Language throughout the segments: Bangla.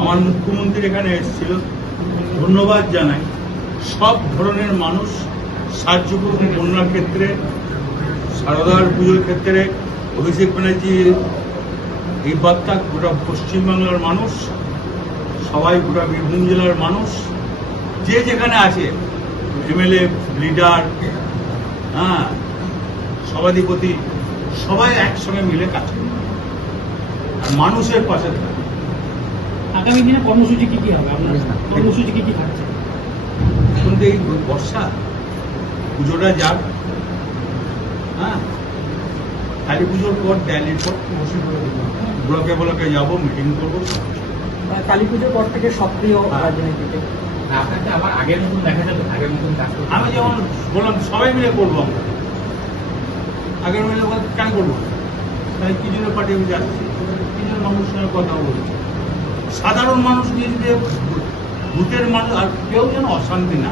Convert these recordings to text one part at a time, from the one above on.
আমার মুখ্যমন্ত্রী এখানে এসেছিল। ধন্যবাদ জানাই। সব ধরনের মানুষ সাহায্য করুন বন্যার ক্ষেত্রে, সারদার পুজোর ক্ষেত্রে, অভিষেক ব্যানার্জি এই বার্তা গোটা পশ্চিমবাংলার মানুষ, সবাই গোটা বীরভূম জেলার মানুষ, যে যেখানে আছে, এমএলএ, লিডার হ্যাঁ সভাধিপতি, সবাই একসঙ্গে মিলে কাজ করে মানুষের পাশে থাকে আগামী দিনে কর্মসূচি কি কি হবে? আপনার কর্মসূচি কি কি থাকছে? এখন তো এই বর্ষা পুজোটা যাক। হ্যাঁ? কালী পুজোর পর দিল্লির পর ব্লকে ব্লকে যাব মিটিং করব কালী পুজোর পর থেকে সক্রিয় হ্যাঁ। রাজনীতিতে। আপনাকে আবার আগের মতন দেখা যাবে আগের মতন আমি যেমন বললাম সবাই মিলে করব আমরা। আগের মিলে কেন করব? তাই কি জন্য পার্টি আমি যাচ্ছি। কি জন্য মানুষের সঙ্গে কথা বলছি। সাধারণ মানুষ নিজে ভূতের মানুষ আর কেউ যেন অশান্তি না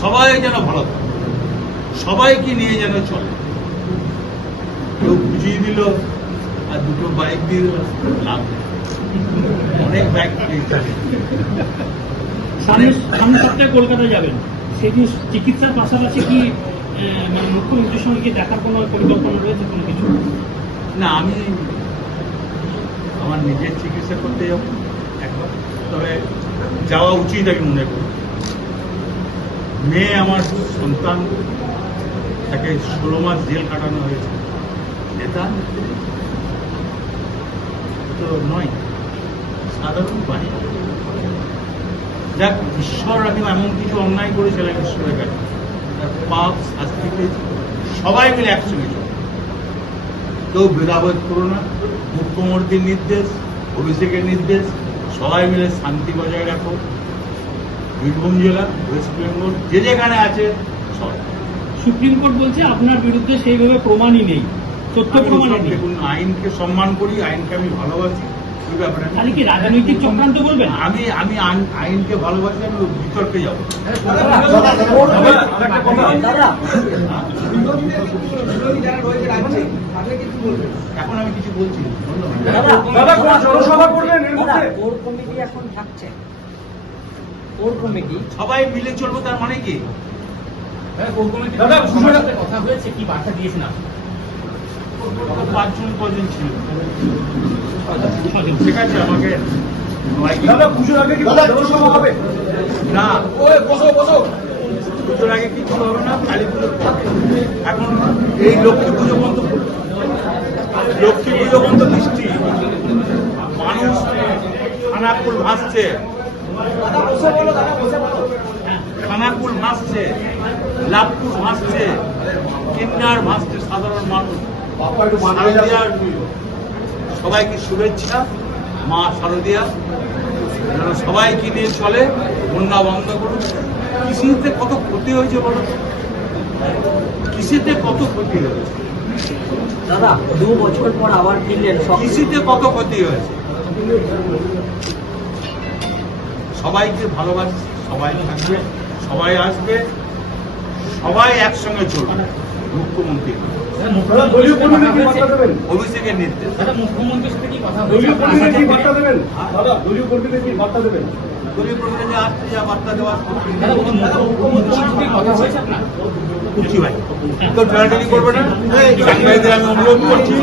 সবাই যেন ভালো থাকে। সবাইকে নিয়ে যেন চলে। কেউ বুঝিয়ে দিল আর দুটো বাইক দিয়ে লাভ অনেক বাইক সামনে সপ্তাহে কলকাতা যাবেন। সেদিন চিকিৎসার পাশাপাশি কি মানে মুখ্যমন্ত্রীর সঙ্গে কি দেখার কোনো পরিকল্পনা রয়েছে কোনো কিছু? না আমি আমার নিজের চিকিৎসা করতে যাব একবার। তবে যাওয়া উচিত আমি মনে করি। মেয়ে আমার সন্তান, তাকে ষোলো মাস জেল কাটানো হয়েছে। নেতা? তো নয়। সাধারণ বাড়ি। যাক, ঈশ্বর রাখেন এমন কিছু অন্যায় করেছিলেন ঈশ্বরের কাছে। তার পাপ, শাস্তি পেয়েছে। সবাই মিলে একসঙ্গে কেউ ভেদাভেদ করো না। মুখ্যমন্ত্রীর নির্দেশ অভিষেকের নির্দেশ সবাই মিলে শান্তি বজায় রাখো। বীরভূম জেলা ওয়েস্ট বেঙ্গল যে যেখানে আছে সব। সুপ্রিম কোর্ট বলছে আপনার বিরুদ্ধে সেইভাবে প্রমাণই নেই ওসব নেই। দেখুন আইনকে সম্মান করি আইনকে আমি ভালোবাসি। তাহলে কি রাজনৈতিক চক্রান্ত বলবেন আমি আমি আইনকে ভালোবাসি আমি বিতর্কে যাব। এখন আমি কিছু বলছি না। ধন্যবাদ দাদা দাদা কোন জনসভা করবেন এর দাদা মধ্যে কোর কমিটি এখন থাকছে। Core committee? সবাই মিলে চলবো তার মানে কি? দাদা, কথা হয়েছে কি বার্তা দিয়েছেন আপনি? পাঁচজন কজন ছিল ঠিক আছে আমাকে দাদা পুজোর আগে না ওই বসো বসো পুজোর আগে কিছু হবে না কালী পর। এখন এই লক্ষ্মী পুজো বন্ধ লক্ষ্মী পুজো বন্ধ মানুষ খানাকুল ভাসছে খানাকুল ভাসছে লাভপুর ভাসছে কিন্নার ভাসছে সাধারণ মানুষ শারদিয়ার সবাইকে শুভেচ্ছা। মা শারদিয়া। যেন সবাইকে নিয়ে চলে? বন্যা বন্ধ করুন। কৃষিতে কত ক্ষতি হয়েছে বলো? কৃষিতে কত ক্ষতি হয়েছে? দাদা দু বছর পর আবার সক্রিয় কৃষিতে কত ক্ষতি হয়েছে? সবাইকে ভালোবাসি সবাই থাকবে সবাই আসবে সবাই একসঙ্গে চলবে। মুখ্যমন্ত্রী অভিষেকের নির্দেশ মুখ্যমন্ত্রীর সাথে কি কথা দলীয় কর্মীদের কি বার্তা দেবেন দলীয় কর্মীদের কি বার্তা দেবেন দলীয় প্রবীণে যে আসছে যা বার্তা দেওয়া মুখ্যমন্ত্রীর কথা হয়েছে আপনার করছি ভাই তো টানাটানি করবে না সাংবাদিকদের আমি অনুরোধ করছি